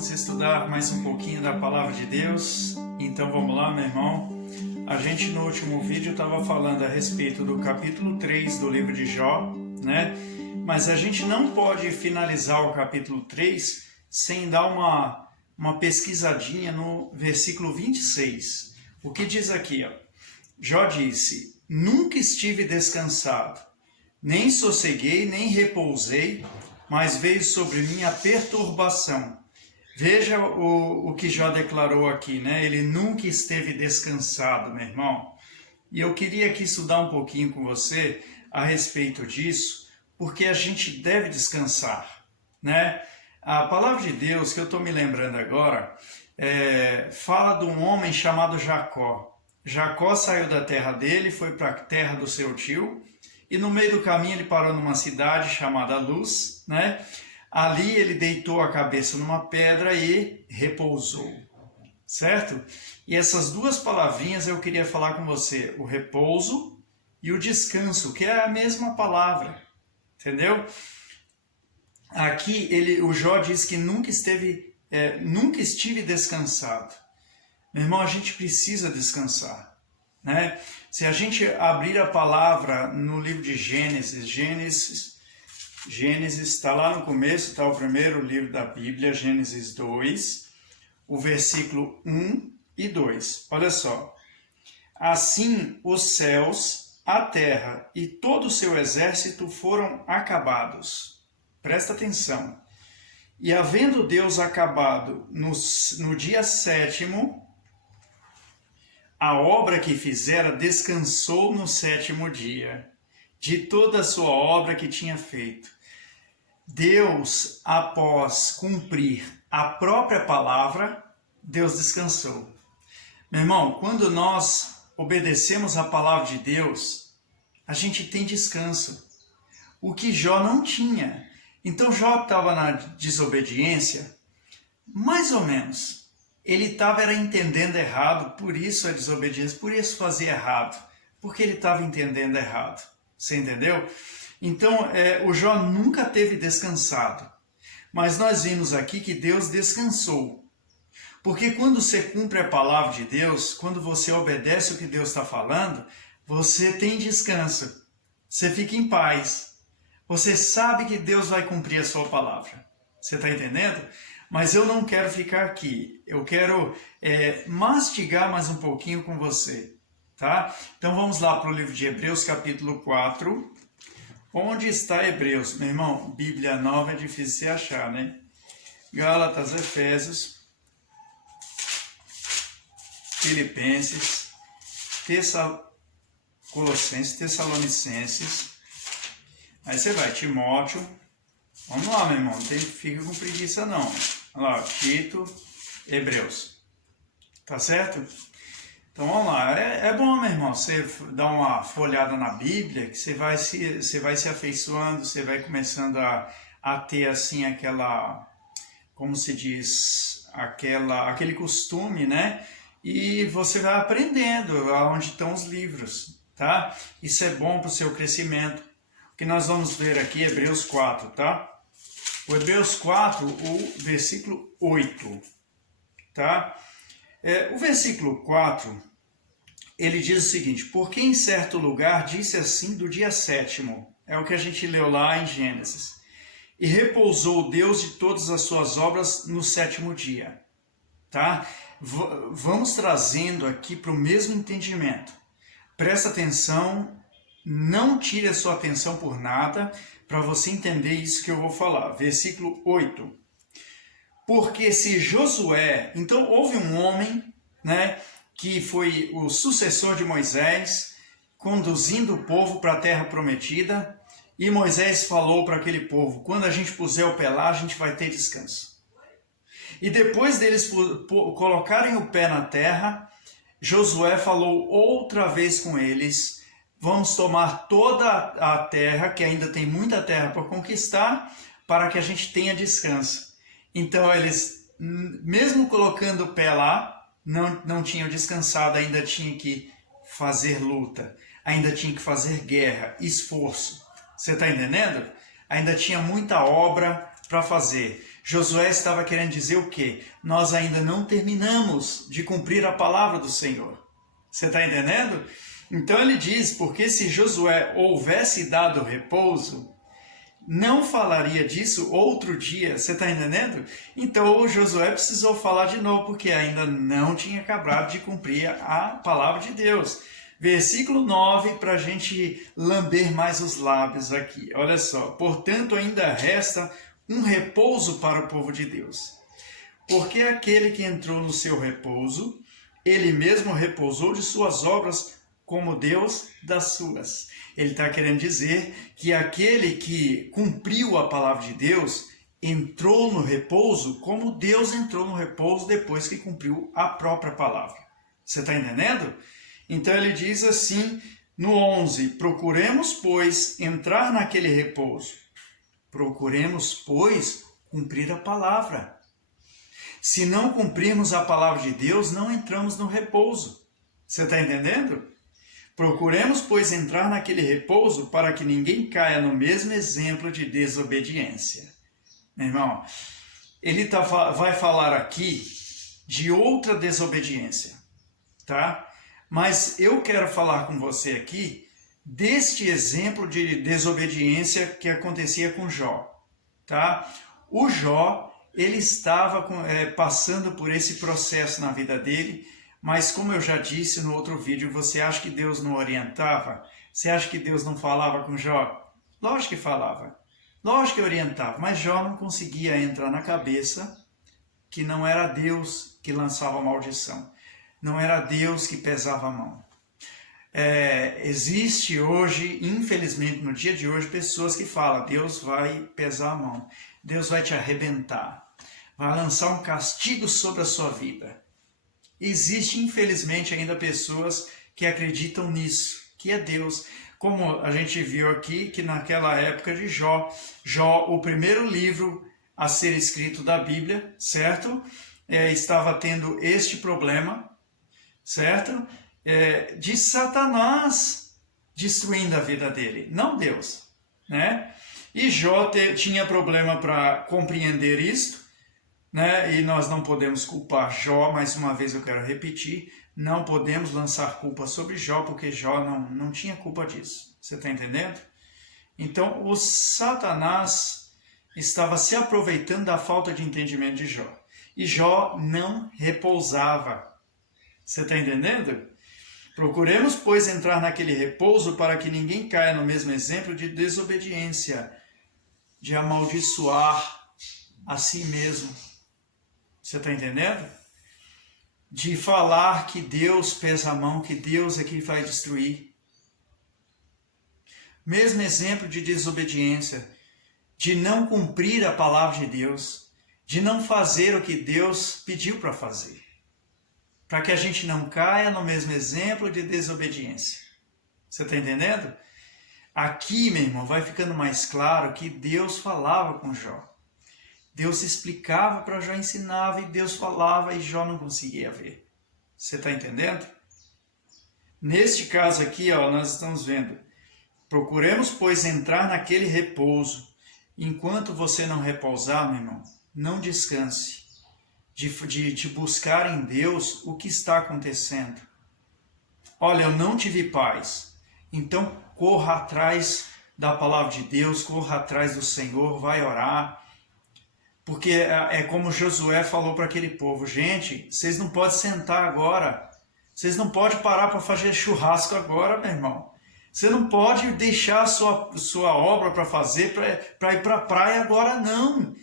Vamos estudar mais um pouquinho da Palavra de Deus. Então vamos lá, meu irmão. A gente no último vídeo estava falando a respeito do capítulo 3 do livro de Jó, né? Mas a gente não pode finalizar o capítulo 3 sem dar uma pesquisadinha no versículo 26. O que diz aqui, ó? Jó disse: nunca estive descansado, nem sosseguei, nem repousei, mas veio sobre mim a perturbação. Veja o que Jó declarou aqui, né? Ele nunca esteve descansado, meu irmão. E eu queria aqui estudar um pouquinho com você a respeito disso, porque a gente deve descansar, né? A palavra de Deus, que eu estou me lembrando agora, fala de um homem chamado Jacó. Jacó saiu da terra dele, foi para a terra do seu tio, e no meio do caminho ele parou numa cidade chamada Luz, né? Ali ele deitou a cabeça numa pedra e repousou, certo? E essas duas palavrinhas eu queria falar com você, o repouso e o descanso, que é a mesma palavra, entendeu? Aqui o Jó diz que nunca estive descansado. Meu irmão, a gente precisa descansar, né? Se a gente abrir a palavra no livro de Gênesis está lá no começo, está o primeiro livro da Bíblia, Gênesis 2, o versículo 1 e 2. Olha só. Assim os céus, a terra e todo o seu exército foram acabados. Presta atenção. E havendo Deus acabado no dia sétimo, a obra que fizera, descansou no sétimo dia, de toda a sua obra que tinha feito. Deus, após cumprir a própria palavra, Deus descansou. Meu irmão, quando nós obedecemos a palavra de Deus, a gente tem descanso. O que Jó não tinha. Então Jó estava na desobediência, mais ou menos. Ele estava entendendo errado, por isso a desobediência, por isso fazia errado, porque ele estava entendendo errado. Você entendeu? Então, o Jó nunca teve descansado. Mas nós vimos aqui que Deus descansou. Porque quando você cumpre a palavra de Deus, quando você obedece o que Deus está falando, você tem descanso. Você fica em paz. Você sabe que Deus vai cumprir a sua palavra. Você está entendendo? Mas eu não quero ficar aqui. Eu quero mastigar mais um pouquinho com você. Tá? Então vamos lá para o livro de Hebreus, capítulo 4. Onde está Hebreus? Meu irmão, Bíblia nova é difícil de achar, né? Gálatas, Efésios, Filipenses, Colossenses, Tessalonicenses. Aí você vai, Timóteo. Vamos lá, meu irmão, não fica com preguiça não. Olha lá, Tito, Hebreus. Tá certo? Então vamos lá, é bom, meu irmão, você dar uma folhada na Bíblia, que você vai se afeiçoando, você vai começando a ter assim como se diz, aquele costume, né? E você vai aprendendo aonde estão os livros, tá? Isso é bom para o seu crescimento. O que nós vamos ver aqui, Hebreus 4, tá? O Hebreus 4, o versículo 8, tá? O versículo 4, ele diz o seguinte: porque em certo lugar disse assim do dia sétimo, é o que a gente leu lá em Gênesis, e repousou Deus de todas as suas obras no sétimo dia, tá? Vamos trazendo aqui para o mesmo entendimento. Presta atenção, não tire a sua atenção por nada, para você entender isso que eu vou falar. Versículo 8. Porque se Josué, então houve um homem, né, que foi o sucessor de Moisés, conduzindo o povo para a terra prometida, e Moisés falou para aquele povo: quando a gente puser o pé lá, a gente vai ter descanso. E depois deles colocarem o pé na terra, Josué falou outra vez com eles: vamos tomar toda a terra, que ainda tem muita terra para conquistar, para que a gente tenha descanso. Então eles, mesmo colocando o pé lá, não tinham descansado, ainda tinham que fazer luta, ainda tinham que fazer guerra, esforço. Você está entendendo? Ainda tinha muita obra para fazer. Josué estava querendo dizer o quê? Nós ainda não terminamos de cumprir a palavra do Senhor. Você está entendendo? Então ele diz, porque se Josué houvesse dado repouso, não falaria disso outro dia, você está entendendo? Então o Josué precisou falar de novo, porque ainda não tinha acabado de cumprir a palavra de Deus. Versículo 9, para a gente lamber mais os lábios aqui. Olha só, portanto ainda resta um repouso para o povo de Deus. Porque aquele que entrou no seu repouso, ele mesmo repousou de suas obras, como Deus das suas. Ele está querendo dizer que aquele que cumpriu a palavra de Deus entrou no repouso como Deus entrou no repouso depois que cumpriu a própria palavra. Você está entendendo? Então ele diz assim no 11, procuremos, pois, entrar naquele repouso. Procuremos, pois, cumprir a palavra. Se não cumprirmos a palavra de Deus, não entramos no repouso. Você está entendendo? Procuremos, pois, entrar naquele repouso para que ninguém caia no mesmo exemplo de desobediência. Meu irmão, ele vai falar aqui de outra desobediência, tá? Mas eu quero falar com você aqui deste exemplo de desobediência que acontecia com Jó, tá? O Jó, ele estava passando por esse processo na vida dele, mas como eu já disse no outro vídeo, você acha que Deus não orientava? Você acha que Deus não falava com Jó? Lógico que falava, lógico que orientava, mas Jó não conseguia entrar na cabeça que não era Deus que lançava maldição, não era Deus que pesava a mão. Existe hoje, infelizmente no dia de hoje, pessoas que falam, Deus vai pesar a mão, Deus vai te arrebentar, vai lançar um castigo sobre a sua vida. Existe, infelizmente, ainda pessoas que acreditam nisso, que é Deus. Como a gente viu aqui, que naquela época de Jó, o primeiro livro a ser escrito da Bíblia, certo? Estava tendo este problema, certo? De Satanás destruindo a vida dele, não Deus, né? E Jó tinha problema para compreender isto, né? E nós não podemos culpar Jó, mais uma vez eu quero repetir, não podemos lançar culpa sobre Jó, porque Jó não tinha culpa disso, você está entendendo? Então o Satanás estava se aproveitando da falta de entendimento de Jó, e Jó não repousava, você está entendendo? Procuremos, pois, entrar naquele repouso para que ninguém caia no mesmo exemplo de desobediência, de amaldiçoar a si mesmo. Você está entendendo? De falar que Deus pesa a mão, que Deus é que vai destruir. Mesmo exemplo de desobediência, de não cumprir a palavra de Deus, de não fazer o que Deus pediu para fazer. Para que a gente não caia no mesmo exemplo de desobediência. Você está entendendo? Aqui, meu irmão, vai ficando mais claro que Deus falava com Jó. Deus explicava para Jó, ensinava, e Deus falava e Jó não conseguia ver. Você está entendendo? Neste caso aqui, ó, nós estamos vendo. Procuremos, pois, entrar naquele repouso. Enquanto você não repousar, meu irmão, não descanse. De buscar em Deus o que está acontecendo. Olha, eu não tive paz. Então, corra atrás da palavra de Deus, corra atrás do Senhor, vai orar. Porque é como Josué falou para aquele povo, gente, vocês não podem sentar agora, vocês não podem parar para fazer churrasco agora, meu irmão. Você não pode deixar a sua obra para fazer, para ir para a praia agora, não.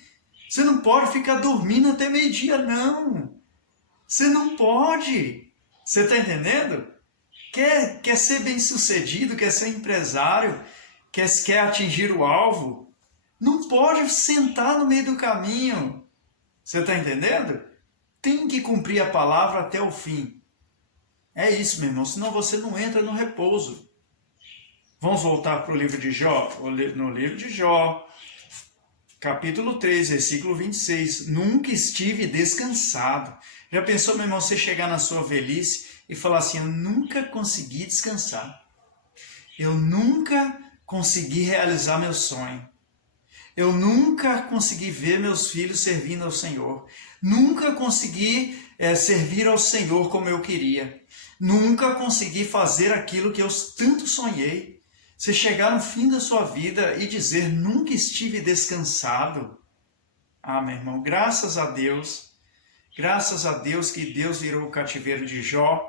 Você não pode ficar dormindo até meio-dia, não. Você não pode. Você está entendendo? Quer ser bem-sucedido, quer ser empresário, quer atingir o alvo, não pode sentar no meio do caminho. Você está entendendo? Tem que cumprir a palavra até o fim. É isso, meu irmão, senão você não entra no repouso. Vamos voltar para o livro de Jó? No livro de Jó, capítulo 3, versículo 26. Nunca estive descansado. Já pensou, meu irmão, você chegar na sua velhice e falar assim, eu nunca consegui descansar. Eu nunca consegui realizar meu sonho. Eu nunca consegui ver meus filhos servindo ao Senhor. Nunca consegui servir ao Senhor como eu queria. Nunca consegui fazer aquilo que eu tanto sonhei. Você chegar no fim da sua vida e dizer, nunca estive descansado. Ah, meu irmão, graças a Deus que Deus virou o cativeiro de Jó,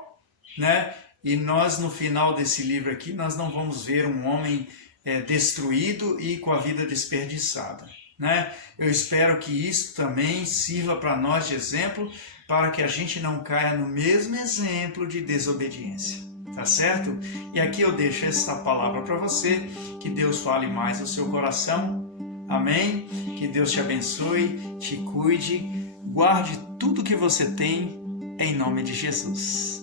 né? E nós, no final desse livro aqui, nós não vamos ver um homem destruído e com a vida desperdiçada, né? Eu espero que isso também sirva para nós de exemplo, para que a gente não caia no mesmo exemplo de desobediência, tá certo? E aqui eu deixo essa palavra para você, que Deus fale mais ao seu coração, amém? Que Deus te abençoe, te cuide, guarde tudo que você tem, em nome de Jesus.